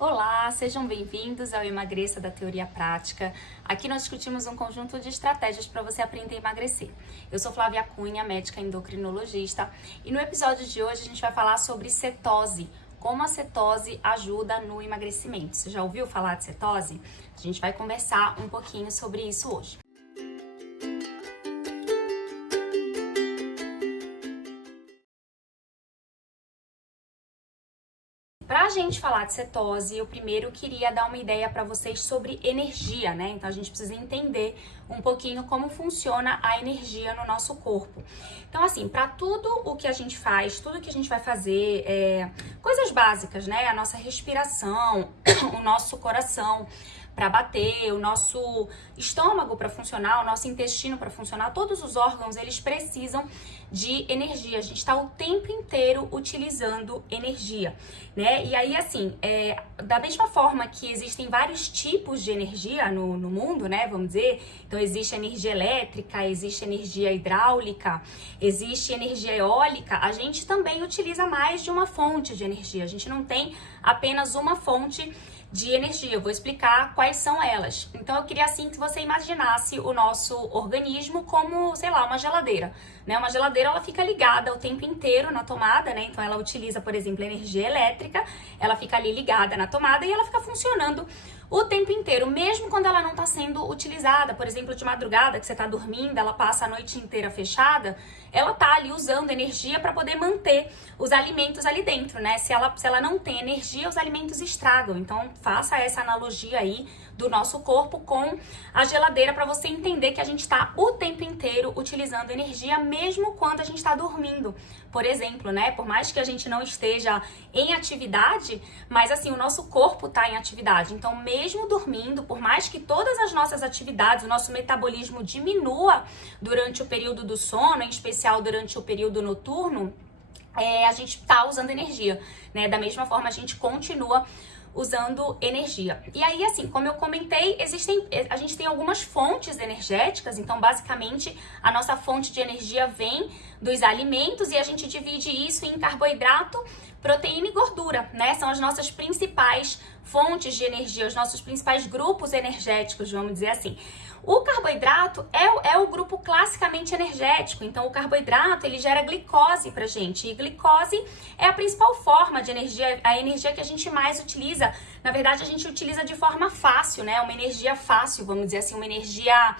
Olá, sejam bem-vindos ao Emagreça da Teoria Prática. Aqui nós discutimos um conjunto de estratégias para você aprender a emagrecer. Eu sou Flávia Cunha, médica endocrinologista, e no episódio de hoje a gente vai falar sobre cetose, como a cetose ajuda no emagrecimento. Você já ouviu falar de cetose? A gente vai conversar um pouquinho sobre isso hoje. Para a gente falar de cetose, eu primeiro queria dar uma ideia para vocês sobre energia, né? Então a gente precisa entender um pouquinho como funciona a energia no nosso corpo. Então assim, para tudo o que a gente faz, tudo que a gente vai fazer, coisas básicas, né? A nossa respiração, o nosso coração para bater, o nosso estômago para funcionar, o nosso intestino para funcionar, todos os órgãos, eles precisam de energia. A gente está o tempo inteiro utilizando energia, né? E aí, assim, da mesma forma que existem vários tipos de energia no mundo, né? Vamos dizer, então existe energia elétrica, existe energia hidráulica, existe energia eólica, a gente também utiliza mais de uma fonte de energia. A gente não tem apenas uma fonte de energia. Eu vou explicar quais são elas. Então eu queria assim que você imaginasse o nosso organismo como, sei lá, uma geladeira, né? Uma geladeira, ela fica ligada o tempo inteiro na tomada, né? Então ela utiliza, por exemplo, energia elétrica, ela fica ali ligada na tomada e ela fica funcionando o tempo inteiro, mesmo quando ela não está sendo utilizada. Por exemplo, de madrugada, que você está dormindo, ela passa a noite inteira fechada, ela tá ali usando energia para poder manter os alimentos ali dentro, né? Se ela não tem energia, os alimentos estragam. Então, faça essa analogia aí do nosso corpo com a geladeira para você entender que a gente está o tempo inteiro utilizando energia, mesmo quando a gente está dormindo. Por exemplo, né? Por mais que a gente não esteja em atividade, mas assim, o nosso corpo está em atividade. Então, mesmo dormindo, por mais que todas as nossas atividades, o nosso metabolismo diminua durante o período do sono, em especial durante o período noturno, a gente está usando energia, né? Da mesma forma, a gente continua usando energia. E aí, assim, como eu comentei, a gente tem algumas fontes energéticas, então basicamente a nossa fonte de energia vem dos alimentos e a gente divide isso em carboidrato, proteína e gordura, né? São as nossas principais fontes de energia, os nossos principais grupos energéticos, vamos dizer assim. O carboidrato é o grupo classicamente energético, então o carboidrato ele gera glicose pra gente, e glicose é a principal forma de energia, a energia que a gente mais utiliza. Na verdade, a gente utiliza de forma fácil, né? Uma energia fácil, vamos dizer assim, uma energia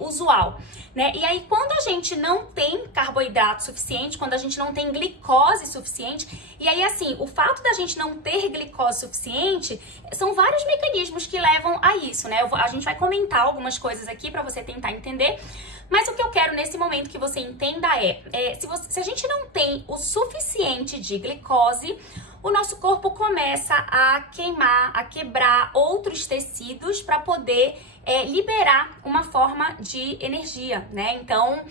usual, né? E aí, quando a gente não tem carboidrato suficiente, quando a gente não tem glicose suficiente, e aí, assim, o fato da gente não ter glicose suficiente, são vários mecanismos que levam a isso, né? A gente vai comentar algumas coisas aqui para você tentar entender, mas o que eu quero nesse momento que você entenda se a gente não tem o suficiente de glicose, o nosso corpo começa a queimar, a quebrar outros tecidos para poder liberar uma forma de energia, né? Então,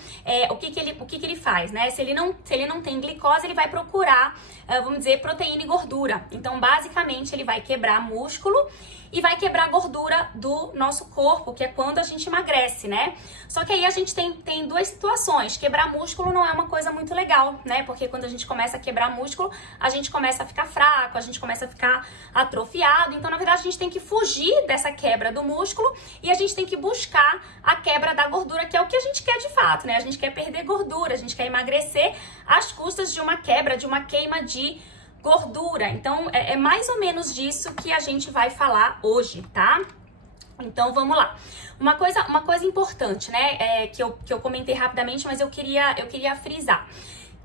o que ele faz, né? Se ele não tem glicose, ele vai procurar, vamos dizer, proteína e gordura. Então, basicamente, ele vai quebrar músculo e vai quebrar gordura do nosso corpo, que é quando a gente emagrece, né? Só que aí a gente tem duas situações. Quebrar músculo não é uma coisa muito legal, né? Porque quando a gente começa a quebrar músculo, a gente começa a ficar fraco, a gente começa a ficar atrofiado. Então, na verdade, a gente tem que fugir dessa quebra do músculo e a gente tem que buscar a quebra da gordura, que é o que a gente quer de fato, né? A gente quer perder gordura, a gente quer emagrecer às custas de uma quebra, de uma queima de gordura. Então, é mais ou menos disso que a gente vai falar hoje, tá? Então, vamos lá. Uma coisa importante, né, que eu comentei rapidamente, mas eu queria frisar.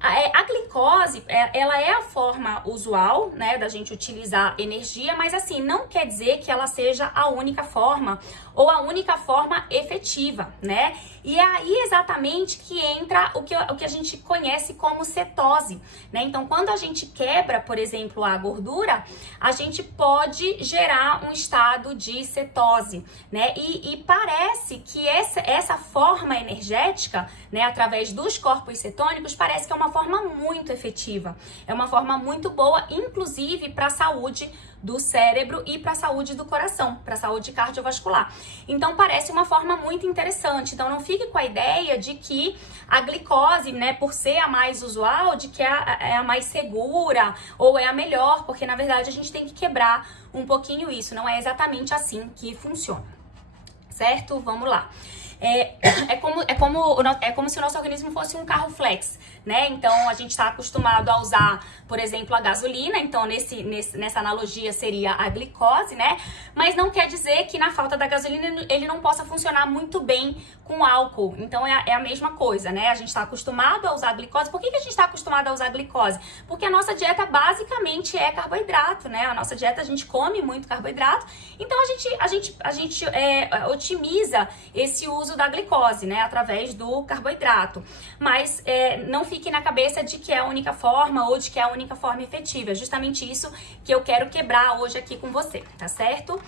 A glicose, ela é a forma usual, né, da gente utilizar energia, mas assim, não quer dizer que ela seja a única forma ou a única forma efetiva, né? E é aí exatamente que entra o que a gente conhece como cetose, né? Então, quando a gente quebra, por exemplo, a gordura, a gente pode gerar um estado de cetose, né? E parece que essa forma energética, né, através dos corpos cetônicos, parece que é uma uma forma muito efetiva. É uma forma muito boa, inclusive para a saúde do cérebro e para a saúde do coração, para a saúde cardiovascular. Então parece uma forma muito interessante. Então não fique com a ideia de que a glicose, né, por ser a mais usual, de que é a mais segura ou é a melhor, porque na verdade a gente tem que quebrar um pouquinho isso. Não é exatamente assim que funciona, certo? Vamos lá. É como se o nosso organismo fosse um carro flex, né? Então a gente está acostumado a usar, por exemplo, a gasolina, então nessa analogia seria a glicose, né? Mas não quer dizer que na falta da gasolina ele não possa funcionar muito bem com álcool. Então é a mesma coisa, né? A gente está acostumado a usar a glicose. Por que a gente está acostumado a usar a glicose? Porque a nossa dieta basicamente é carboidrato, né? A nossa dieta, a gente come muito carboidrato, então a gente otimiza esse uso da glicose, né, através do carboidrato. Mas não fique na cabeça de que é a única forma ou de que é a única forma efetiva. É justamente isso que eu quero quebrar hoje aqui com você, tá certo?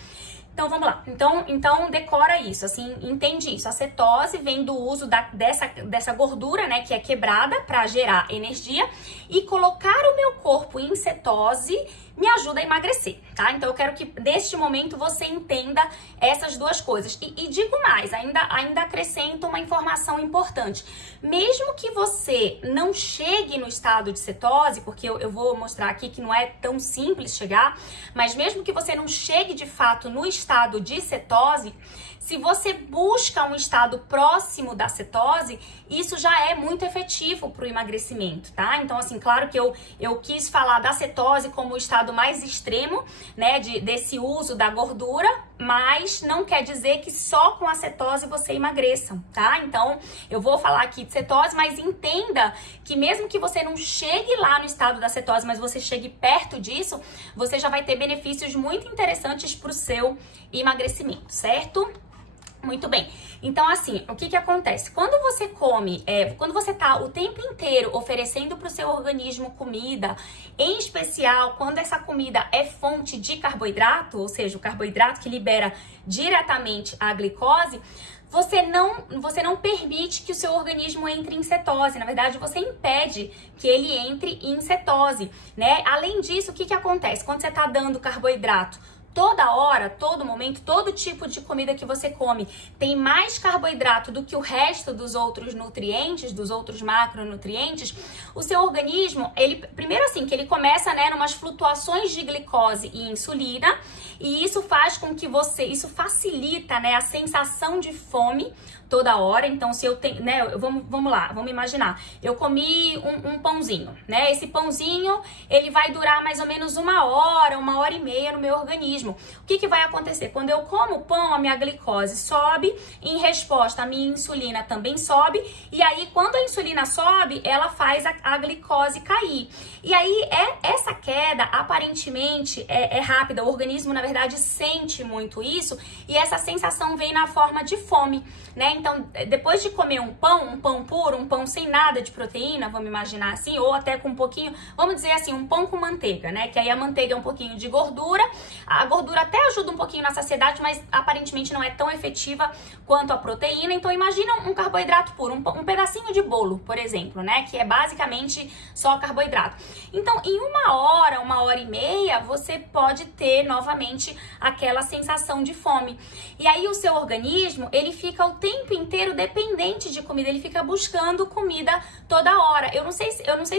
Então vamos lá. Então decora isso, assim, entende isso. A cetose vem do uso dessa gordura, né, que é quebrada para gerar energia, e colocar o meu corpo em cetose me ajuda a emagrecer, tá? Então eu quero que neste momento você entenda essas duas coisas. E digo mais, ainda acrescento uma informação importante. Mesmo que você não chegue no estado de cetose, porque eu vou mostrar aqui que não é tão simples chegar, mas mesmo que você não chegue de fato no estado de cetose, se você busca um estado próximo da cetose, isso já é muito efetivo para o emagrecimento, tá? Então, assim, claro que eu quis falar da cetose como o estado mais extremo, né, desse uso da gordura, mas não quer dizer que só com a cetose você emagreça, tá? Então, eu vou falar aqui de cetose, mas entenda que mesmo que você não chegue lá no estado da cetose, mas você chegue perto disso, você já vai ter benefícios muito interessantes para o seu emagrecimento, certo? Muito bem. Então, assim, o que acontece? Quando você come, quando você tá o tempo inteiro oferecendo pro seu organismo comida, em especial quando essa comida é fonte de carboidrato, ou seja, o carboidrato que libera diretamente a glicose, você não permite que o seu organismo entre em cetose. Na verdade, você impede que ele entre em cetose, né? Além disso, o que acontece? Quando você tá dando carboidrato toda hora, todo momento, todo tipo de comida que você come tem mais carboidrato do que o resto dos outros nutrientes, dos outros macronutrientes, o seu organismo, primeiro assim, que ele começa, né, numas flutuações de glicose e insulina, e isso faz com que isso facilita, né, a sensação de fome toda hora. Então, se eu tenho, né, vamos lá, vamos imaginar, eu comi um pãozinho, né, esse pãozinho, ele vai durar mais ou menos 1 hora e meia no meu organismo. O que vai acontecer? Quando eu como o pão, a minha glicose sobe, em resposta, a minha insulina também sobe, e aí, quando a insulina sobe, ela faz a glicose cair. E aí, essa queda, aparentemente, é rápida. O organismo, na verdade, sente muito isso, e essa sensação vem na forma de fome, né? Então, depois de comer um pão puro, um pão sem nada de proteína, vamos imaginar assim, ou até com um pouquinho, vamos dizer assim, um pão com manteiga, né? Que aí a manteiga é um pouquinho de gordura, a gordura até ajuda um pouquinho na saciedade, mas aparentemente não é tão efetiva quanto a proteína. Então, imagina um carboidrato puro, um pedacinho de bolo, por exemplo, né? Que é basicamente só carboidrato. Então, em 1 hora e meia, você pode ter novamente aquela sensação de fome. E aí, o seu organismo, ele fica o tempo inteiro dependente de comida, ele fica buscando comida toda hora. Eu não sei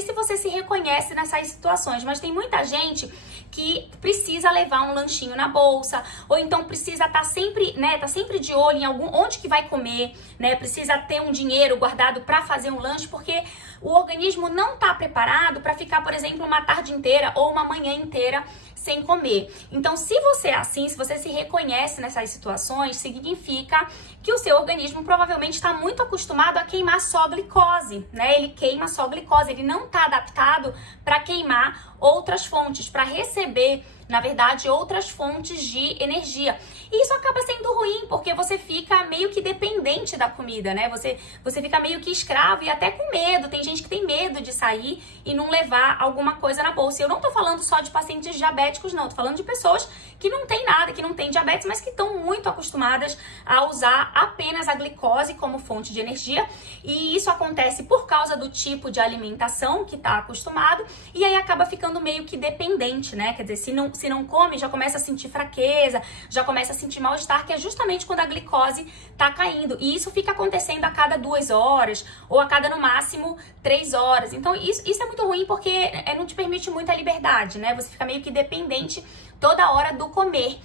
se você se reconhece nessas situações, mas tem muita gente que precisa levar um lanchinho na bolsa, ou então precisa estar sempre, né, sempre de olho em onde que vai comer, né? Precisa ter um dinheiro guardado para fazer um lanche, porque o organismo não está preparado para ficar, por exemplo, uma tarde inteira ou uma manhã inteira sem comer. Então, se você é assim, se você se reconhece nessas situações, significa que o seu organismo provavelmente está muito acostumado a queimar só glicose, né? Ele queima só glicose, ele não está adaptado para queimar outras fontes, para receber, na verdade, outras fontes de energia. E isso acaba sendo ruim, porque você fica meio que dependente da comida, né? Você fica meio que escravo e até com medo. Tem gente que tem medo de sair e não levar alguma coisa na bolsa. E eu não tô falando só de pacientes diabéticos, não. Tô falando de pessoas que não tem nada, que não têm diabetes, mas que estão muito acostumadas a usar apenas a glicose como fonte de energia, e isso acontece por causa do tipo de alimentação que está acostumado, e aí acaba ficando meio que dependente, né? Quer dizer, se não come, já começa a sentir fraqueza, já começa a sentir mal-estar, que é justamente quando a glicose tá caindo, e isso fica acontecendo a cada 2 horas, ou a cada, no máximo, 3 horas. Então isso é muito ruim, porque não te permite muita liberdade, né? Você fica meio que dependente toda hora do comer.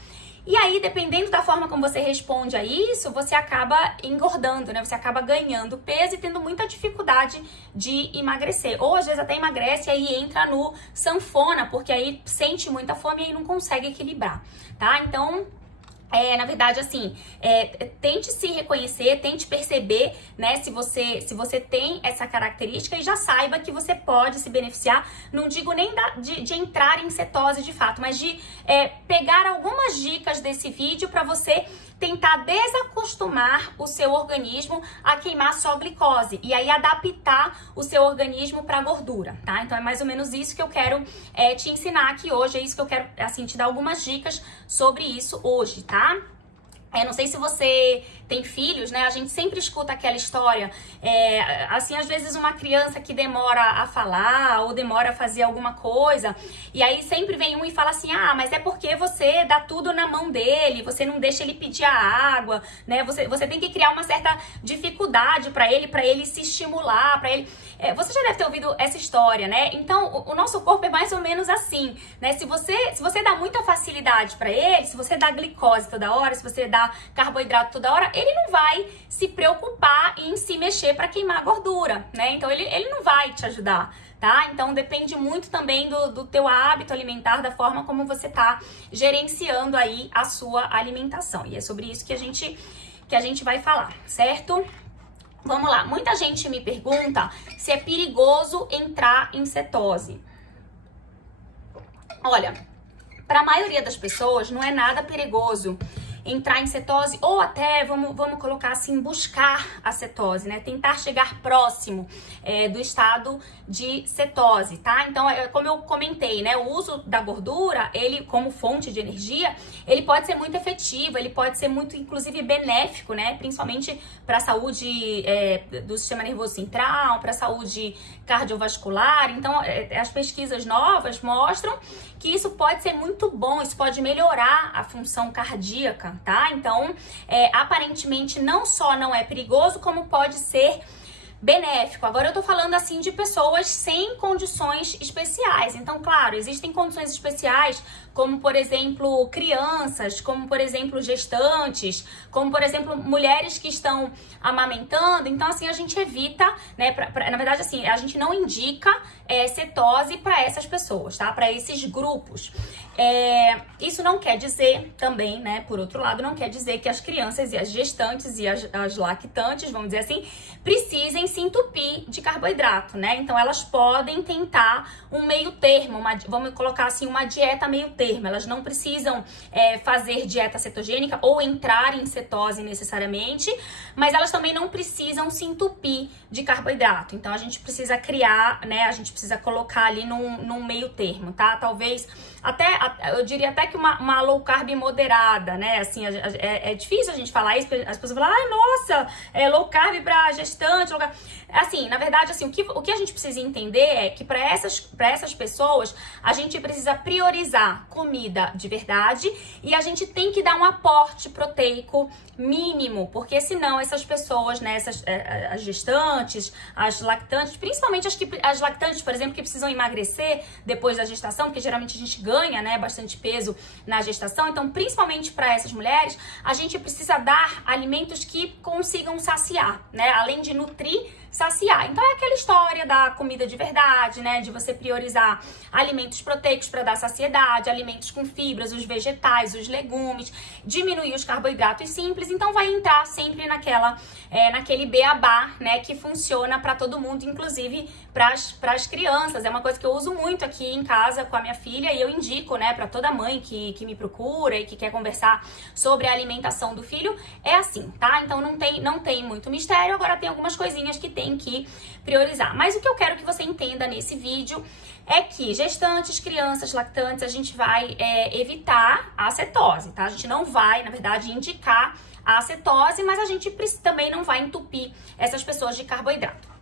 E aí, dependendo da forma como você responde a isso, você acaba engordando, né? Você acaba ganhando peso e tendo muita dificuldade de emagrecer. Ou às vezes até emagrece e aí entra no sanfona, porque aí sente muita fome e aí não consegue equilibrar, tá? Então, na verdade, assim, tente se reconhecer, tente perceber, né, se você tem essa característica, e já saiba que você pode se beneficiar, não digo nem de entrar em cetose de fato, mas de pegar algumas dicas desse vídeo para você tentar desacostumar o seu organismo a queimar só glicose e aí adaptar o seu organismo para gordura, tá? Então é mais ou menos isso que eu quero te ensinar aqui hoje, é isso que eu quero, assim, te dar algumas dicas sobre isso hoje, tá? Não sei se você tem filhos, né? A gente sempre escuta aquela história, assim, às vezes uma criança que demora a falar ou demora a fazer alguma coisa, e aí sempre vem um e fala assim, mas é porque você dá tudo na mão dele, você não deixa ele pedir a água, né? Você tem que criar uma certa dificuldade para ele se estimular, para ele... você já deve ter ouvido essa história, né? Então, o nosso corpo é mais ou menos assim, né? Se você dá muita facilidade para ele, se você dá glicose toda hora, se você dá carboidrato toda hora, ele não vai se preocupar em se mexer para queimar gordura, né? Então ele não vai te ajudar, tá? Então depende muito também do teu hábito alimentar, da forma como você tá gerenciando aí a sua alimentação. E é sobre isso que a gente vai falar, certo? Vamos lá. Muita gente me pergunta se é perigoso entrar em cetose. Olha, para a maioria das pessoas não é nada perigoso entrar em cetose, ou até, vamos colocar assim, buscar a cetose, né? Tentar chegar próximo do estado de cetose, tá? Então, como eu comentei, né? O uso da gordura, ele como fonte de energia, ele pode ser muito efetivo, ele pode ser muito, inclusive, benéfico, né? Principalmente para a saúde do sistema nervoso central, para a saúde cardiovascular. Então, as pesquisas novas mostram que isso pode ser muito bom, isso pode melhorar a função cardíaca, tá? Então, aparentemente, não só não é perigoso, como pode ser benéfico. Agora eu tô falando assim de pessoas sem condições especiais. Então, claro, existem condições especiais, como por exemplo crianças, como por exemplo gestantes, como por exemplo mulheres que estão amamentando. Então, assim, a gente evita, né? Na verdade, assim, a gente não indica cetose para essas pessoas, tá? Para esses grupos. Isso não quer dizer também, né? Por outro lado, não quer dizer que as crianças e as gestantes e as lactantes, vamos dizer assim, precisem se entupir de carboidrato, né? Então elas podem tentar um meio termo, vamos colocar assim, uma dieta meio termo. Elas não precisam fazer dieta cetogênica ou entrar em cetose necessariamente, mas elas também não precisam se entupir de carboidrato. Então a gente precisa criar, né? A gente precisa colocar ali num meio termo, tá? Talvez eu diria até que uma low carb moderada, né? Assim, é difícil a gente falar isso, porque as pessoas falam, nossa, low carb pra gestante, low carb. Assim, na verdade, assim, o que a gente precisa entender é que para essas pessoas, a gente precisa priorizar comida de verdade e a gente tem que dar um aporte proteico mínimo, porque senão essas pessoas, né, as gestantes, as lactantes, principalmente as lactantes, por exemplo, que precisam emagrecer depois da gestação, porque geralmente a gente ganha, né, bastante peso na gestação. Então, principalmente para essas mulheres, a gente precisa dar alimentos que consigam saciar, né, além de nutrir, saciar. Então é aquela história da comida de verdade, né? De você priorizar alimentos proteicos para dar saciedade, alimentos com fibras, os vegetais, os legumes, diminuir os carboidratos simples. Então vai entrar sempre naquele beabá, né? Que funciona para todo mundo, inclusive para as crianças. É uma coisa que eu uso muito aqui em casa com a minha filha e eu indico, né? né, para toda mãe que me procura e que quer conversar sobre a alimentação do filho, é assim, tá? Então não tem muito mistério, agora tem algumas coisinhas que tem que priorizar. Mas o que eu quero que você entenda nesse vídeo é que gestantes, crianças, lactantes, a gente vai evitar a cetose, tá? A gente não vai, na verdade, indicar a cetose, mas a gente também não vai entupir essas pessoas de carboidrato.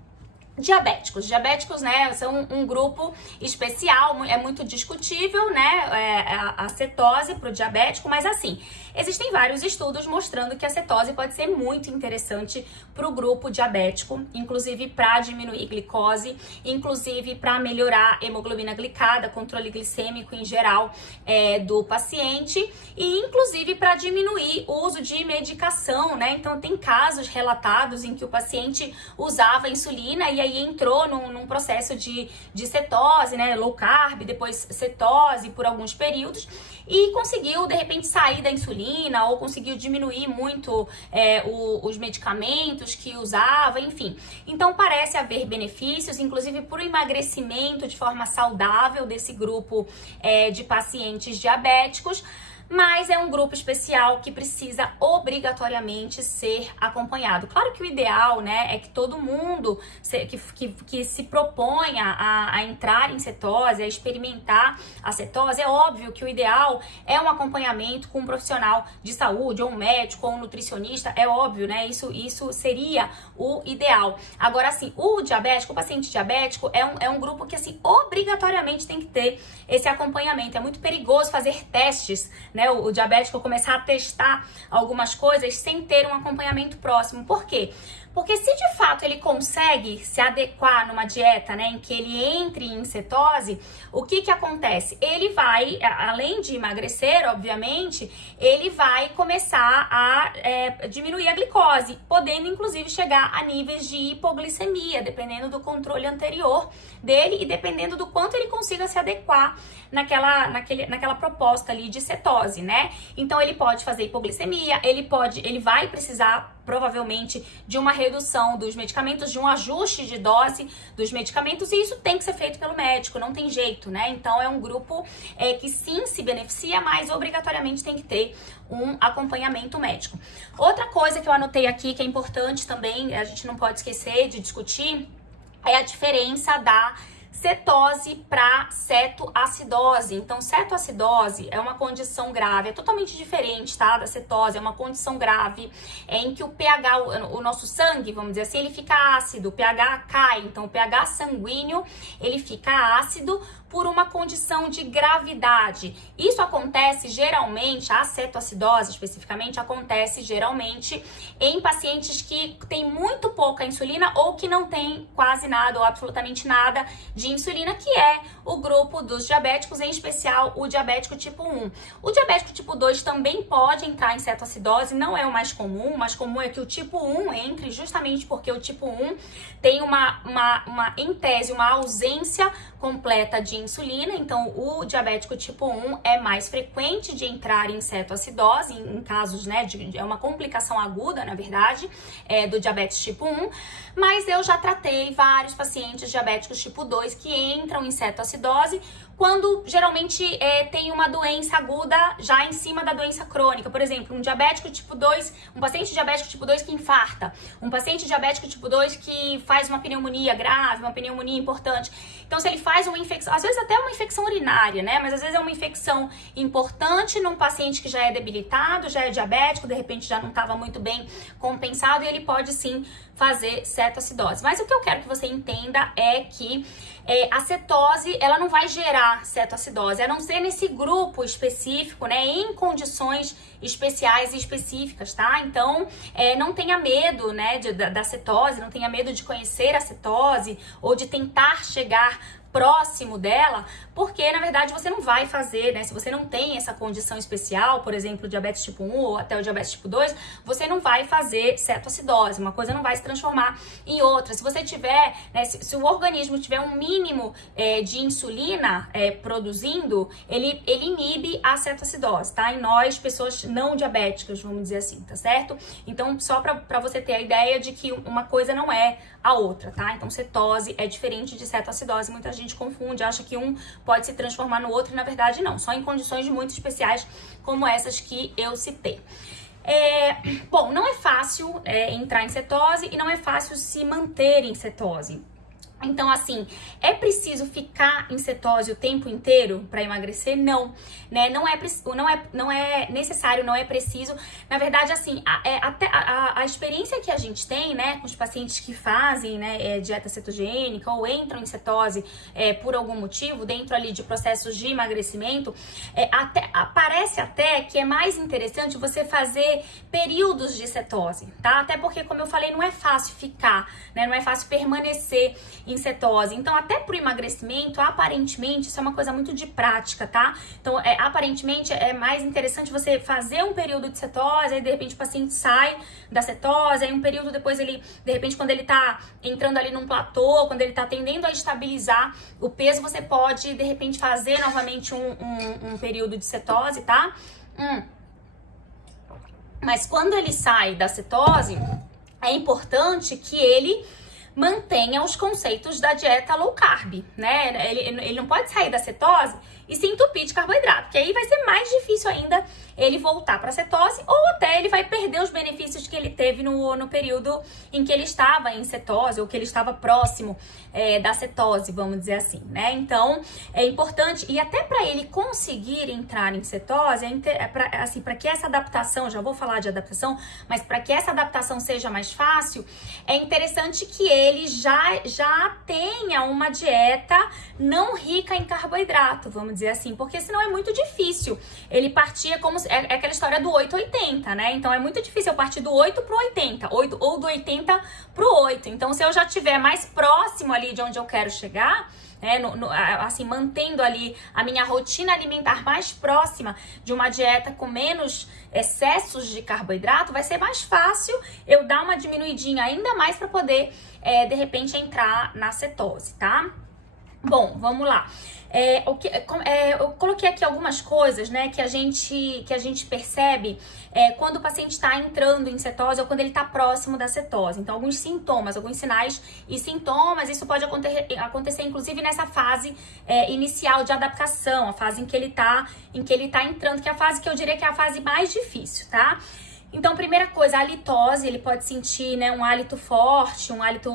Diabéticos, né, são um grupo especial, é muito discutível, né, a cetose para o diabético, mas assim, existem vários estudos mostrando que a cetose pode ser muito interessante para o grupo diabético, inclusive para diminuir glicose, inclusive para melhorar a hemoglobina glicada, controle glicêmico em geral do paciente e inclusive para diminuir o uso de medicação, né, então tem casos relatados em que o paciente usava insulina e aí entrou num processo de cetose, né, low carb, depois cetose por alguns períodos e conseguiu de repente sair da insulina ou conseguiu diminuir muito os medicamentos que usava, enfim. Então parece haver benefícios, inclusive por emagrecimento de forma saudável desse grupo de pacientes diabéticos. Mas é um grupo especial que precisa obrigatoriamente ser acompanhado. Claro que o ideal, né, é que todo mundo que se proponha a entrar em cetose, a experimentar a cetose, é óbvio que o ideal é um acompanhamento com um profissional de saúde, ou um médico, ou um nutricionista, é óbvio, né, isso seria o ideal. Agora, assim, o paciente diabético é um grupo que, assim, obrigatoriamente tem que ter esse acompanhamento. É muito perigoso fazer testes, né, o diabético começar a testar algumas coisas sem ter um acompanhamento próximo. Por quê? Porque se de fato ele consegue se adequar numa dieta, né, em que ele entre em cetose, o que acontece? Ele vai, além de emagrecer, obviamente, ele vai começar a diminuir a glicose, podendo inclusive chegar a níveis de hipoglicemia, dependendo do controle anterior dele e dependendo do quanto ele consiga se adequar naquela proposta ali de cetose, né? Então ele pode fazer hipoglicemia, ele vai precisar provavelmente de uma redução dos medicamentos, de um ajuste de dose dos medicamentos, e isso tem que ser feito pelo médico, não tem jeito, né? Então é um grupo que sim se beneficia, mas obrigatoriamente tem que ter um acompanhamento médico. Outra coisa que eu anotei aqui que é importante também, a gente não pode esquecer de discutir, é a diferença da cetose para cetoacidose. Então, cetoacidose é uma condição grave, é totalmente diferente, tá, da cetose, é uma condição grave em que o pH, o nosso sangue, vamos dizer assim, ele fica ácido, o pH cai, então o pH sanguíneo, ele fica ácido por uma condição de gravidade. Isso acontece geralmente, a cetoacidose especificamente, acontece geralmente em pacientes que têm muito pouca insulina ou que não têm quase nada ou absolutamente nada de insulina, que é o grupo dos diabéticos, em especial o diabético tipo 1. O diabético tipo 2 também pode entrar em cetoacidose, não é o mais comum é que o tipo 1 entre, justamente porque o tipo 1 tem em tese, uma ausência completa de insulina, então o diabético tipo 1 é mais frequente de entrar em cetoacidose, em casos, né, é uma complicação aguda, na verdade, do diabetes tipo 1, mas eu já tratei vários pacientes diabéticos tipo 2 que entram em cetoacidose quando geralmente tem uma doença aguda já em cima da doença crônica. Por exemplo, um diabético tipo 2, um paciente diabético tipo 2 que infarta, um paciente diabético tipo 2 que faz uma pneumonia grave, uma pneumonia importante. Então, se ele faz uma infecção, às vezes até uma infecção urinária, né? Mas às vezes é uma infecção importante num paciente que já é debilitado, já é diabético, de repente já não estava muito bem compensado e ele pode sim fazer cetoacidose. Mas o que eu quero que você entenda é que a cetose, ela não vai gerar cetoacidose, a não ser nesse grupo específico, né, em condições especiais e específicas, tá? Então, não tenha medo, né, da cetose, não tenha medo de conhecer a cetose ou de tentar chegar próximo dela, porque na verdade você não vai fazer, né? Se você não tem essa condição especial, por exemplo, diabetes tipo 1 ou até o diabetes tipo 2, você não vai fazer cetoacidose, uma coisa não vai se transformar em outra. Se você tiver, né, se o organismo tiver um mínimo de insulina produzindo, ele inibe a cetoacidose, tá? Em nós, pessoas não diabéticas, vamos dizer assim, tá certo? Então, só pra você ter a ideia de que uma coisa não é a outra, tá? Então, cetose é diferente de cetoacidose, muita gente gente confunde, acha que um pode se transformar no outro e na verdade não, só em condições muito especiais como essas que eu citei. Bom, não é fácil entrar em cetose e não é fácil se manter em cetose. Então, assim, é preciso ficar em cetose o tempo inteiro para emagrecer? Não, né? Não é necessário, não é preciso. Na verdade, assim, até a experiência que a gente tem, né, com os pacientes que fazem, né, dieta cetogênica ou entram em cetose por algum motivo, dentro ali de processos de emagrecimento, parece até que é mais interessante você fazer períodos de cetose, tá? Até porque, como eu falei, não é fácil ficar, né? Não é fácil permanecer em cetose. Então, até pro emagrecimento, aparentemente, isso é uma coisa muito de prática, tá? Então, aparentemente, é mais interessante você fazer um período de cetose, aí, de repente, o paciente sai da cetose, aí um período depois ele, de repente, quando ele tá entrando ali num platô, quando ele tá tendendo a estabilizar o peso, você pode, de repente, fazer novamente um período de cetose, tá? Mas quando ele sai da cetose, é importante que ele mantenha os conceitos da dieta low carb, né? Ele não pode sair da cetose e se entupir de carboidrato, porque aí vai ser mais difícil ainda ele voltar para cetose, ou até ele vai perder os benefícios que ele teve no período em que ele estava em cetose, ou que ele estava próximo da cetose, vamos dizer assim, né? Então, é importante, e até para ele conseguir entrar em cetose, para que essa adaptação, já vou falar de adaptação, mas para que essa adaptação seja mais fácil, é interessante que ele já tenha uma dieta não rica em carboidrato, vamos dizer assim, porque senão é muito difícil ele partir como é aquela história do 8-80, né? Então é muito difícil eu partir do 8 pro 80, ou do 80 pro 8. Então, se eu já estiver mais próximo ali de onde eu quero chegar, né, assim, mantendo ali a minha rotina alimentar mais próxima de uma dieta com menos excessos de carboidrato, vai ser mais fácil eu dar uma diminuidinha ainda mais para poder, de repente, entrar na cetose, tá? Bom, vamos lá. Eu coloquei aqui algumas coisas, né, que a gente percebe quando o paciente está entrando em cetose ou quando ele está próximo da cetose. Então, alguns sintomas, alguns sinais e sintomas, isso pode acontecer inclusive nessa fase inicial de adaptação, a fase em que ele tá entrando, que é a fase que eu diria que é a fase mais difícil, tá? Então, primeira coisa, a halitose, ele pode sentir, né, um hálito forte, um hálito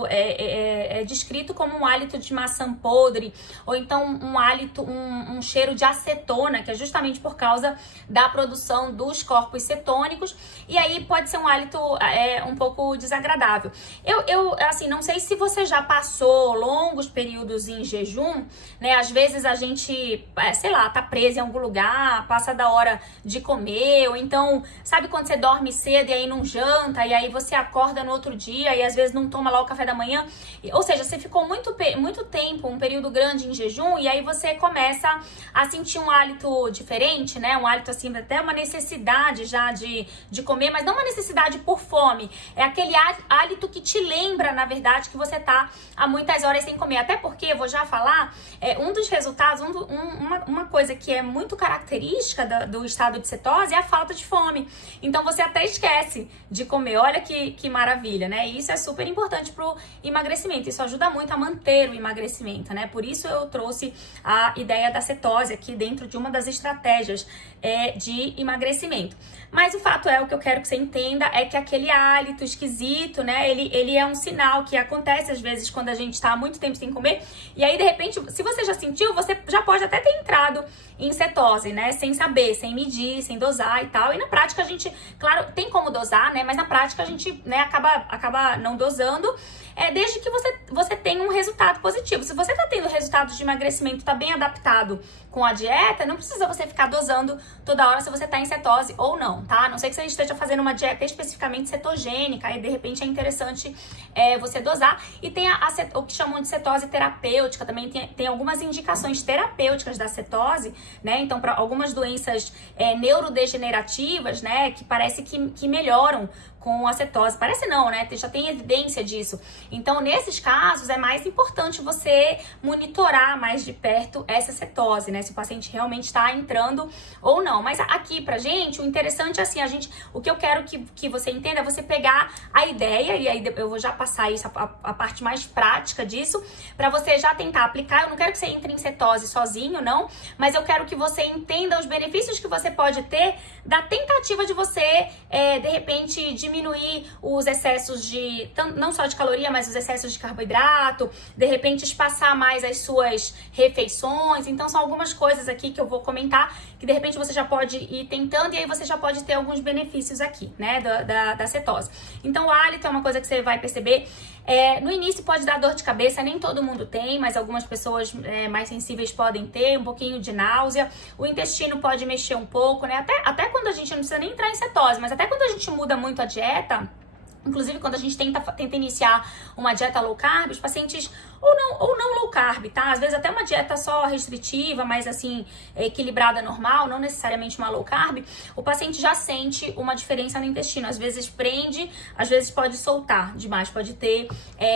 descrito como um hálito de maçã podre, ou então um cheiro de acetona, que é justamente por causa da produção dos corpos cetônicos, e aí pode ser um hálito um pouco desagradável. Eu assim, não sei se você já passou longos períodos em jejum, né, às vezes a gente, sei lá, tá preso em algum lugar, passa da hora de comer, ou então, sabe quando você dorme cedo e aí não janta, e aí você acorda no outro dia e às vezes não toma lá o café da manhã, ou seja, você ficou muito tempo, um período grande em jejum, e aí você começa a sentir um hálito diferente, né, um hálito assim, até uma necessidade já de comer, mas não uma necessidade por fome, é aquele hálito que te lembra, na verdade, que você tá há muitas horas sem comer, até porque, eu vou já falar, um dos resultados, uma coisa que é muito característica do estado de cetose é a falta de fome, então você até esquece de comer, olha que maravilha, né? E isso é super importante pro emagrecimento, isso ajuda muito a manter o emagrecimento, né? Por isso eu trouxe a ideia da cetose aqui dentro de uma das estratégias de emagrecimento. Mas o fato o que eu quero que você entenda é que aquele hálito esquisito, né? Ele é um sinal que acontece às vezes quando a gente tá há muito tempo sem comer, e aí de repente, se você já sentiu, você já pode até ter entrado em cetose, né? Sem saber, sem medir, sem dosar e tal. E na prática a gente, claro, tem como dosar, né? Mas na prática a gente, né, acaba não dosando, desde que você tenha um resultado positivo. Se você tá tendo resultados de emagrecimento, tá bem adaptado com a dieta, não precisa você ficar dosando toda hora se você tá em cetose ou não, tá? A não sei que você esteja fazendo uma dieta especificamente cetogênica, aí de repente é interessante você dosar. E tem o que chamam de cetose terapêutica, também tem algumas indicações terapêuticas da cetose, né? Então, para algumas doenças neurodegenerativas, né, que parece que melhoram com a cetose. Parece não, né? Já tem evidência disso. Então, nesses casos, é mais importante você monitorar mais de perto essa cetose, né? Se o paciente realmente está entrando ou não. Mas aqui pra gente, o interessante é assim, o que eu quero que você entenda é você pegar a ideia, e aí eu vou já passar isso, a parte mais prática disso, pra você já tentar aplicar. Eu não quero que você entre em cetose sozinho, não, mas eu quero que você entenda os benefícios que você pode ter da tentativa de você, de repente, diminuir os excessos não só de caloria, mas os excessos de carboidrato, de repente espaçar mais as suas refeições. Então são algumas coisas aqui que eu vou comentar, que de repente você já pode ir tentando, e aí você já pode ter alguns benefícios aqui, né, da cetose. Então o hálito é uma coisa que você vai perceber. No início pode dar dor de cabeça, nem todo mundo tem, mas algumas pessoas mais sensíveis podem ter, um pouquinho de náusea. O intestino pode mexer um pouco, né? Até quando a gente não precisa nem entrar em cetose, mas até quando a gente muda muito a dieta, inclusive quando a gente tenta iniciar uma dieta low carb, os pacientes, ou não low carb, tá? Às vezes até uma dieta só restritiva, mas assim, equilibrada, normal, não necessariamente uma low carb, o paciente já sente uma diferença no intestino. Às vezes prende, às vezes pode soltar demais, pode ter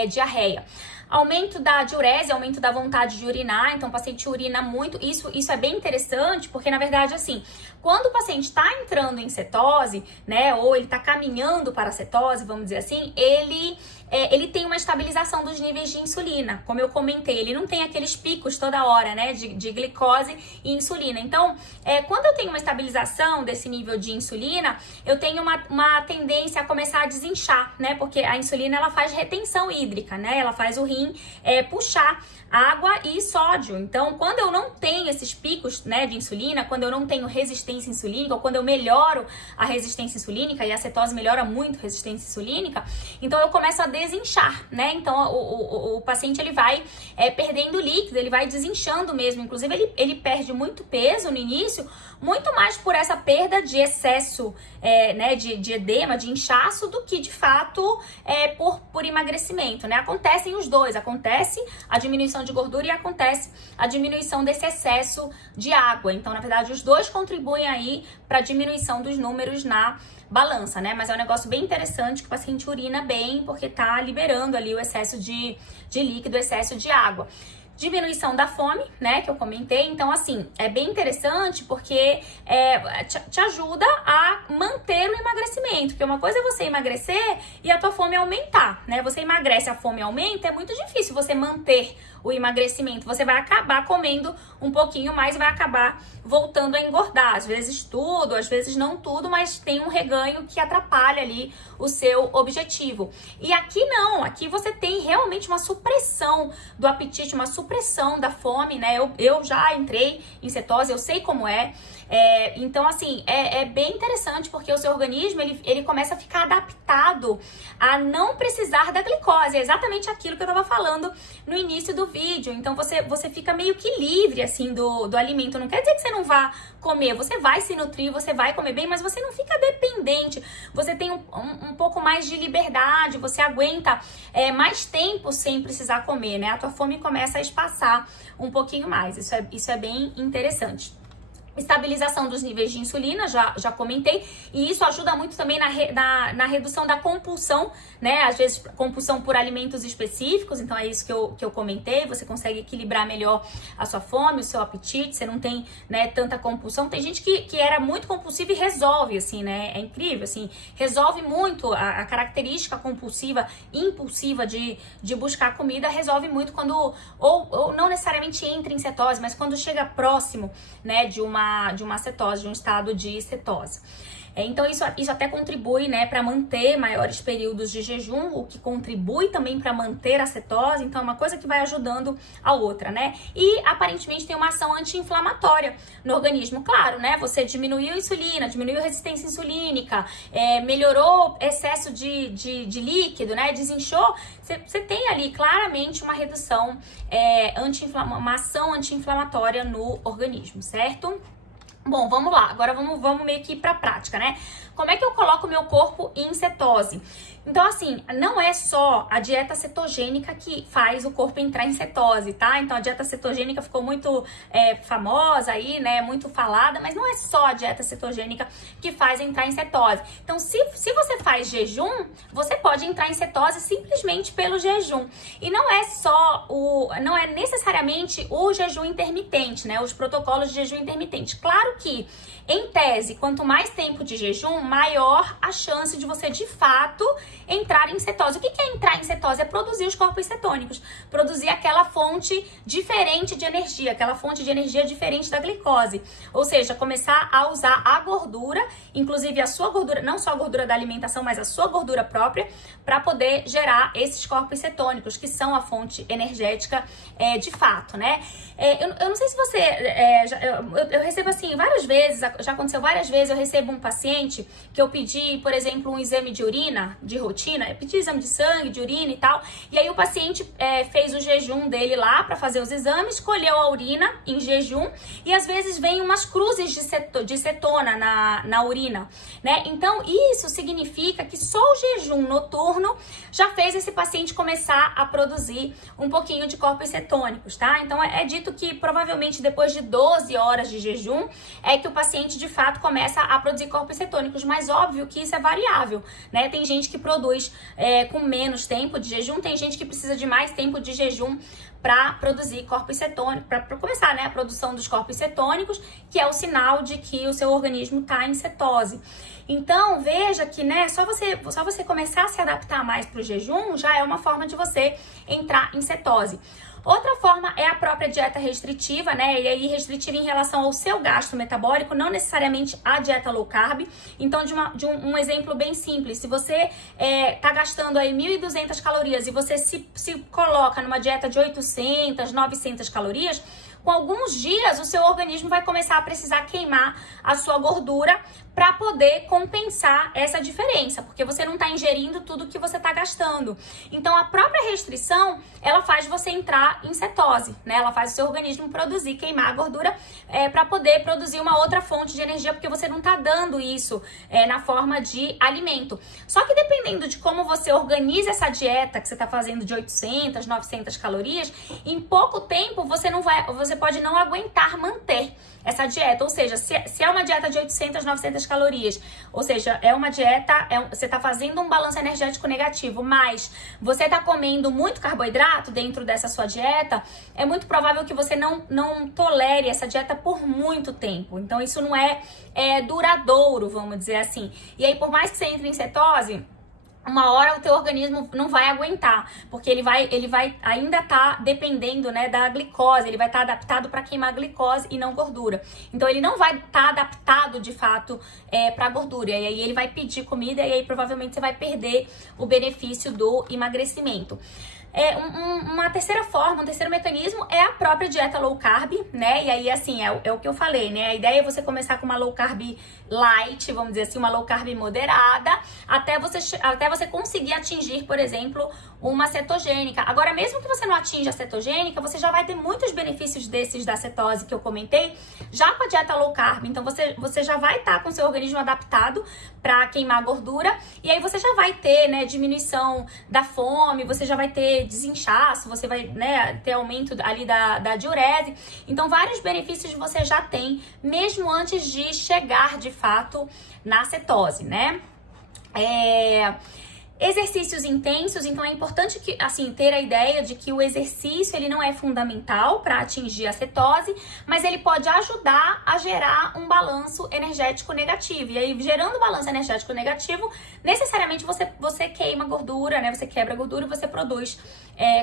diarreia. Aumento da diurese, aumento da vontade de urinar, então o paciente urina muito. Isso é bem interessante, porque na verdade, assim, quando o paciente está entrando em cetose, né, ou ele está caminhando para a cetose, vamos dizer assim, ele tem uma estabilização dos níveis de insulina, como eu comentei, ele não tem aqueles picos toda hora, né, de glicose e insulina. Então, quando eu tenho uma estabilização desse nível de insulina, eu tenho uma tendência a começar a desinchar, né, porque a insulina, ela faz retenção hídrica, né, ela faz o rim puxar água e sódio. Então, quando eu não tenho esses picos, né, de insulina, quando eu não tenho resistência insulínica, ou quando eu melhoro a resistência insulínica, e a cetose melhora muito a resistência insulínica, então eu começo a desinchar, né? Então, o paciente, ele vai perdendo líquido, ele vai desinchando mesmo. Inclusive, ele perde muito peso no início, muito mais por essa perda de excesso, né, de edema, de inchaço, do que, de fato, por emagrecimento, né? Acontecem os dois, acontece a diminuição de gordura e acontece a diminuição desse excesso de água. Então, na verdade, os dois contribuem aí para a diminuição dos números na balança, né? Mas é um negócio bem interessante, que o paciente urina bem, porque tá liberando ali o excesso de líquido, o excesso de água. Diminuição da fome, né, que eu comentei. Então, assim, é bem interessante porque te ajuda a manter o emagrecimento. Porque uma coisa é você emagrecer e a tua fome aumentar, né? Você emagrece, a fome aumenta, é muito difícil você manter o emagrecimento. Você vai acabar comendo um pouquinho mais e vai acabar voltando a engordar. Às vezes tudo, às vezes não tudo, mas tem um reganho que atrapalha ali o seu objetivo. E aqui não, aqui você tem realmente uma supressão do apetite, uma supressão da fome, né? Eu já entrei em cetose, eu sei como é. Então, assim, é bem interessante, porque o seu organismo, ele começa a ficar adaptado a não precisar da glicose. É exatamente aquilo que eu tava falando no início do vídeo. Então, você fica meio que livre, assim, do alimento. Não quer dizer que você não vá comer, você vai se nutrir, você vai comer bem, mas você não fica dependente. Você tem um pouco mais de liberdade, você aguenta mais tempo sem precisar comer, né? A tua fome começa a espaçar um pouquinho mais. Isso é bem interessante. Estabilização dos níveis de insulina, já comentei, e isso ajuda muito também na redução da compulsão, né? Às vezes, compulsão por alimentos específicos, então é isso que eu comentei. Você consegue equilibrar melhor a sua fome, o seu apetite, você não tem, né, tanta compulsão. Tem gente que era muito compulsiva e resolve, assim, né? É incrível, assim, resolve muito a característica compulsiva, impulsiva de buscar comida, resolve muito quando, ou não necessariamente entra em cetose, mas quando chega próximo, né, de uma cetose, de um estado de cetose. Então isso até contribui, né, para manter maiores períodos de jejum, o que contribui também para manter a cetose. Então é uma coisa que vai ajudando a outra, né? E aparentemente tem uma ação anti-inflamatória no organismo. Claro, né? Você diminuiu a insulina, diminuiu a resistência insulínica, melhorou excesso de líquido, né? Desinchou. Você tem ali claramente uma redução, uma ação anti-inflamatória no organismo, certo? Bom, vamos lá, agora vamos meio que pra prática, né? Como é que eu coloco o meu corpo em cetose? Então, assim, não é só a dieta cetogênica que faz o corpo entrar em cetose, tá? Então, a dieta cetogênica ficou muito famosa aí, né? Muito falada, mas não é só a dieta cetogênica que faz entrar em cetose. Então, se você faz jejum, você pode entrar em cetose simplesmente pelo jejum. E não é só não é necessariamente o jejum intermitente, né? Os protocolos de jejum intermitente. Claro que, em tese, quanto mais tempo de jejum, maior a chance de você, de fato, entrar em cetose. O que é entrar em cetose? É produzir os corpos cetônicos, produzir aquela fonte diferente de energia, aquela fonte de energia diferente da glicose. Ou seja, começar a usar a gordura, inclusive a sua gordura, não só a gordura da alimentação, mas a sua gordura própria, para poder gerar esses corpos cetônicos, que são a fonte energética de fato, né? Eu não sei se você... eu recebo assim várias vezes, já aconteceu várias vezes, eu recebo um paciente que eu pedi, por exemplo, um exame de urina, de rotina, eu pedi exame de sangue, de urina e tal, e aí o paciente fez o jejum dele lá para fazer os exames, colheu a urina em jejum, e às vezes vem umas cruzes de cetona na urina, né? Então, isso significa que só o jejum noturno já fez esse paciente começar a produzir um pouquinho de corpos cetônicos, tá? Então, é dito que provavelmente depois de 12 horas de jejum é que o paciente de fato começa a produzir corpos cetônicos, mas óbvio que isso é variável, né? Tem gente que produz com menos tempo de jejum, tem gente que precisa de mais tempo de jejum para produzir corpos cetônicos, para começar, né, a produção dos corpos cetônicos, que é o sinal de que o seu organismo está em cetose. Então, veja que, né, só você começar a se adaptar mais para o jejum já é uma forma de você entrar em cetose. Outra forma é a própria dieta restritiva, né? E aí restritiva em relação ao seu gasto metabólico, não necessariamente a dieta low carb. Então, um exemplo bem simples, se você tá gastando aí 1.200 calorias e você se coloca numa dieta de 800, 900 calorias, com alguns dias o seu organismo vai começar a precisar queimar a sua gordura para poder compensar essa diferença, porque você não está ingerindo tudo que você está gastando. Então, a própria restrição, ela faz você entrar em cetose, né? Ela faz o seu organismo produzir, queimar a gordura para poder produzir uma outra fonte de energia, porque você não está dando isso na forma de alimento. Só que dependendo de como você organiza essa dieta que você está fazendo de 800, 900 calorias, em pouco tempo você pode não aguentar manter essa dieta. Ou seja, se é uma dieta de 800, 900 calorias, ou seja, é uma dieta, você está fazendo um balanço energético negativo, mas você está comendo muito carboidrato dentro dessa sua dieta, é muito provável que você não tolere essa dieta por muito tempo. Então, isso não é duradouro, vamos dizer assim. E aí, por mais que você entre em cetose, uma hora o teu organismo não vai aguentar, porque ele vai ainda tá dependendo, né, da glicose, ele vai estar adaptado para queimar glicose e não gordura. Então ele não vai estar adaptado de fato para gordura, e aí ele vai pedir comida e aí provavelmente você vai perder o benefício do emagrecimento. Uma terceira forma, um terceiro mecanismo é a própria dieta low carb, né? E aí, assim, é o que eu falei, né? A ideia é você começar com uma low carb light, vamos dizer assim, uma low carb moderada, até você conseguir atingir, por exemplo, uma cetogênica. Agora, mesmo que você não atinja a cetogênica, você já vai ter muitos benefícios desses da cetose que eu comentei, já com a dieta low carb. Então, você já vai estar com o seu organismo adaptado para queimar gordura, e aí você já vai ter, né, diminuição da fome, você já vai ter desinchaço, você vai, né, ter aumento ali da diurese. Então, vários benefícios você já tem, mesmo antes de chegar, de fato, na cetose, né? Exercícios intensos, então é importante que, assim, ter a ideia de que o exercício ele não é fundamental para atingir a cetose, mas ele pode ajudar a gerar um balanço energético negativo. E aí, gerando balanço energético negativo, necessariamente você queima gordura, né? Você quebra gordura e você produz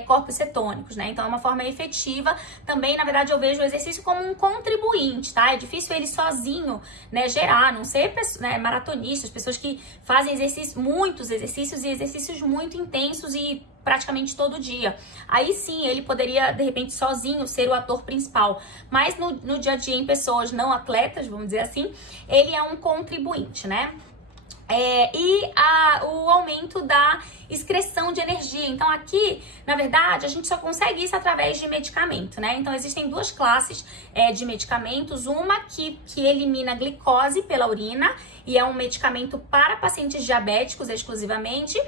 corpos cetônicos, né? Então é uma forma efetiva. Também, na verdade, eu vejo o exercício como um contribuinte, tá? É difícil ele sozinho, né, gerar, a não ser maratonistas, pessoas que fazem muitos exercícios e exercícios muito intensos e praticamente todo dia. Aí sim, ele poderia, de repente, sozinho ser o ator principal. Mas no dia a dia, em pessoas não atletas, vamos dizer assim, ele é um contribuinte, né? O aumento da excreção de energia. Então aqui, na verdade, a gente só consegue isso através de medicamento, né? Então existem duas classes de medicamentos, uma que elimina a glicose pela urina, e é um medicamento para pacientes diabéticos exclusivamente,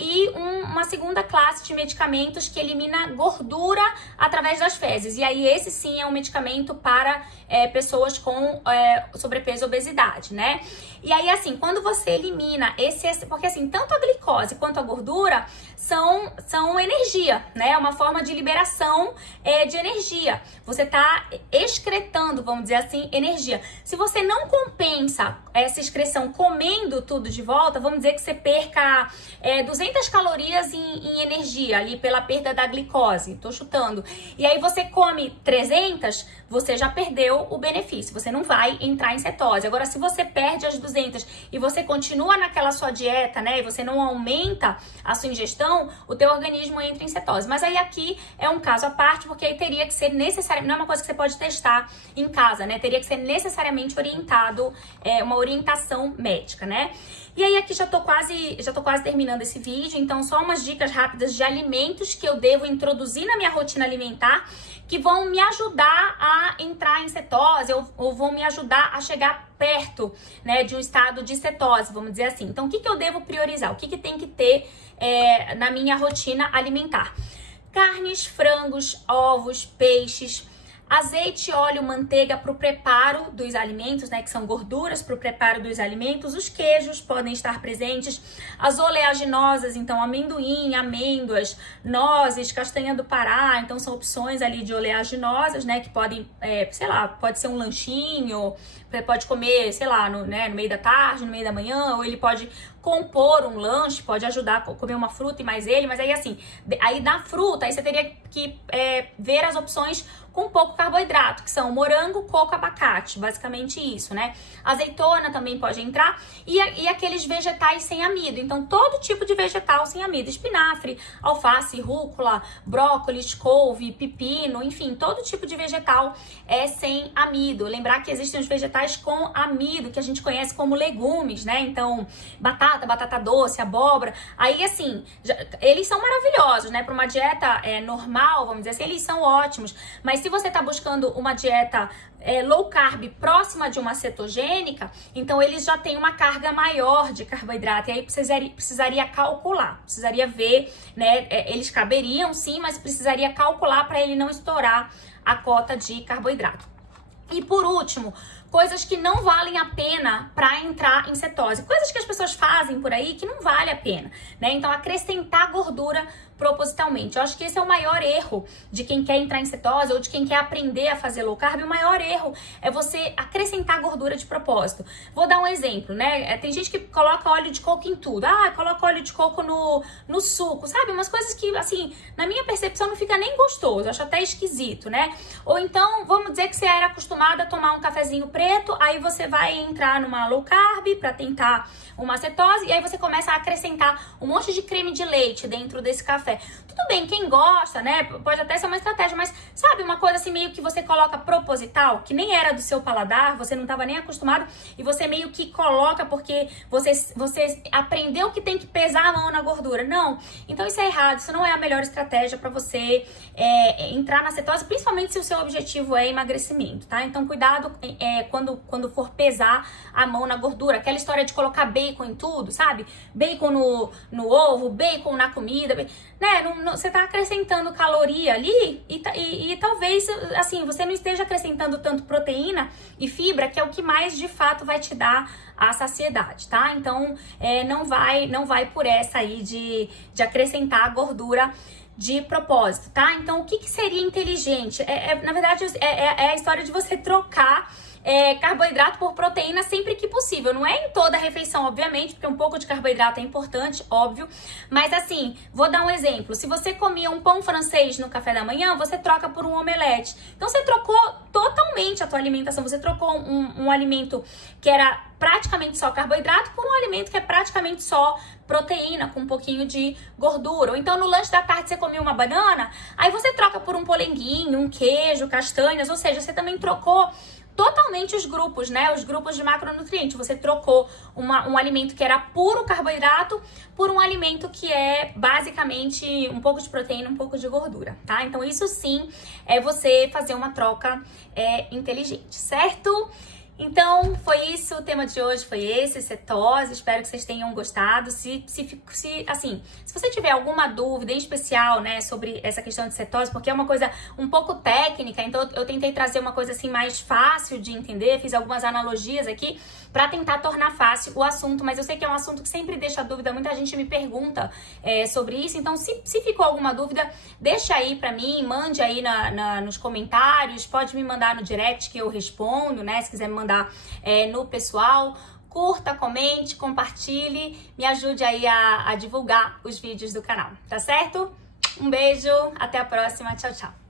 e uma segunda classe de medicamentos que elimina gordura através das fezes. E aí esse sim é um medicamento para pessoas com sobrepeso e obesidade, né? E aí assim, quando você elimina porque assim, tanto a glicose quanto a gordura são energia, né? É uma forma de liberação de energia. Você tá excretando, vamos dizer assim, energia. Se você não compensa essa excreção comendo tudo de volta, vamos dizer que você perca 200 calorias em energia ali pela perda da glicose, tô chutando. E aí você come 300, você já perdeu o benefício, você não vai entrar em cetose. Agora, se você perde as 200 e você continua naquela sua dieta, né, e você não aumenta a sua ingestão, o teu organismo entra em cetose. Mas aí aqui é um caso à parte, porque aí teria que ser necessário, não é uma coisa que você pode testar em casa, né, teria que ser necessariamente orientado, uma orientação médica, né. E aí aqui já tô quase terminando esse vídeo, então só umas dicas rápidas de alimentos que eu devo introduzir na minha rotina alimentar, que vão me ajudar a entrar em cetose ou vão me ajudar a chegar perto, né, de um estado de cetose, vamos dizer assim. Então, o que eu devo priorizar? O que tem que ter na minha rotina alimentar? Carnes, frangos, ovos, peixes, azeite, óleo, manteiga para o preparo dos alimentos, né, que são gorduras para o preparo dos alimentos. Os queijos podem estar presentes, as oleaginosas, então amendoim, amêndoas, nozes, castanha do Pará, então são opções ali de oleaginosas, né, que podem, sei lá, pode ser um lanchinho, pode comer, sei lá, no meio da tarde, no meio da manhã, ou ele pode compor um lanche, pode ajudar a comer uma fruta e mais ele, mas aí assim, aí da fruta, aí você teria que ver as opções com pouco carboidrato, que são morango, coco, abacate, basicamente isso, né? Azeitona também pode entrar, e aqueles vegetais sem amido, então todo tipo de vegetal sem amido, espinafre, alface, rúcula, brócolis, couve, pepino, enfim, todo tipo de vegetal sem amido. Lembrar que existem os vegetais com amido, que a gente conhece como legumes, né? Então, batata doce, abóbora, aí assim, eles são maravilhosos, né? Para uma dieta normal, vamos dizer assim, eles são ótimos, mas se você tá buscando uma dieta low carb próxima de uma cetogênica, então eles já têm uma carga maior de carboidrato, e aí precisaria calcular, precisaria ver, né? Eles caberiam sim, mas precisaria calcular para ele não estourar a cota de carboidrato. E por último, coisas que não valem a pena para entrar em cetose, coisas que as pessoas fazem por aí que não vale a pena, né? Então acrescentar gordura propositalmente. Eu acho que esse é o maior erro de quem quer entrar em cetose ou de quem quer aprender a fazer low carb. O maior erro é você acrescentar gordura de propósito. Vou dar um exemplo, né? Tem gente que coloca óleo de coco em tudo. Coloca óleo de coco no suco, sabe? Umas coisas que, assim, na minha percepção não fica nem gostoso. Eu acho até esquisito, né? Ou então, vamos dizer que você era acostumada a tomar um cafezinho preto, aí você vai entrar numa low carb para tentar uma cetose, e aí você começa a acrescentar um monte de creme de leite dentro desse café. Tudo bem, quem gosta, né, pode até ser uma estratégia, mas sabe, uma coisa assim meio que você coloca proposital, que nem era do seu paladar, você não estava nem acostumado, e você meio que coloca porque você aprendeu que tem que pesar a mão na gordura. Não, então isso é errado, isso não é a melhor estratégia para você entrar na cetose, principalmente se o seu objetivo é emagrecimento, tá? Então cuidado quando for pesar a mão na gordura, aquela história de colocar bacon em tudo, sabe? Bacon no ovo, bacon na comida, né? Você tá acrescentando caloria ali e talvez, assim, você não esteja acrescentando tanto proteína e fibra, que é o que mais de fato vai te dar a saciedade, tá? Então, não vai por essa aí de acrescentar gordura de propósito, tá? Então, o que seria inteligente? Na verdade, é a história de você trocar carboidrato por proteína sempre que possível. Não é em toda a refeição, obviamente, porque um pouco de carboidrato é importante, óbvio. Mas assim, vou dar um exemplo. Se você comia um pão francês no café da manhã, você troca por um omelete. Então você trocou totalmente a tua alimentação. Você trocou um alimento que era praticamente só carboidrato por um alimento que é praticamente só proteína, com um pouquinho de gordura. Ou então no lanche da tarde você comia uma banana, aí você troca por um polenguinho, um queijo, castanhas, ou seja, você também trocou totalmente os grupos, né? Os grupos de macronutrientes. Você trocou um alimento que era puro carboidrato por um alimento que é basicamente um pouco de proteína, um pouco de gordura, tá? Então isso sim é você fazer uma troca inteligente, certo? Então, foi isso, o tema de hoje foi esse, cetose, espero que vocês tenham gostado. Se você tiver alguma dúvida em especial, né, sobre essa questão de cetose, porque é uma coisa um pouco técnica, então eu tentei trazer uma coisa assim mais fácil de entender, fiz algumas analogias aqui para tentar tornar fácil o assunto, mas eu sei que é um assunto que sempre deixa dúvida, muita gente me pergunta sobre isso, então se ficou alguma dúvida, deixa aí pra mim, mande aí nos comentários, pode me mandar no direct que eu respondo, né, se quiser me mandar no pessoal. Curta, comente, compartilhe, me ajude aí a divulgar os vídeos do canal, tá certo? Um beijo, até a próxima, tchau, tchau!